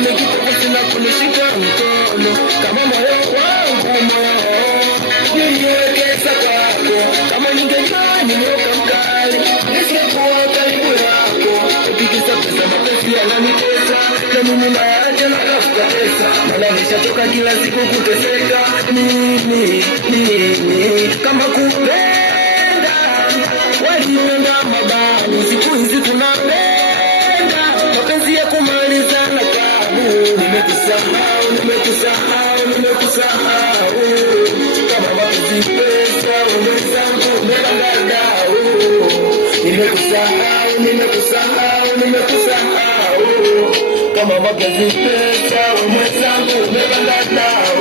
ni kipofu na kunishika mkono kama moyo wangu niliwekeza kwako. Kama ningejua ninyoka mkali nisingekuwa karibu yako. Ukikisa pesa mapenzi yananitesa na mimi naacha na tafuta pesa. Maana nishachoka kila siku kuteseka. Kama kupenda walipenda mabani, siku hizi tunapenda mapenzi ya kumalizana kabu. Nimekusahau kama mapenzi pesa umezangu umebandadau. Nimekukusahau kama mapenzi pesa umezangu umebandadau.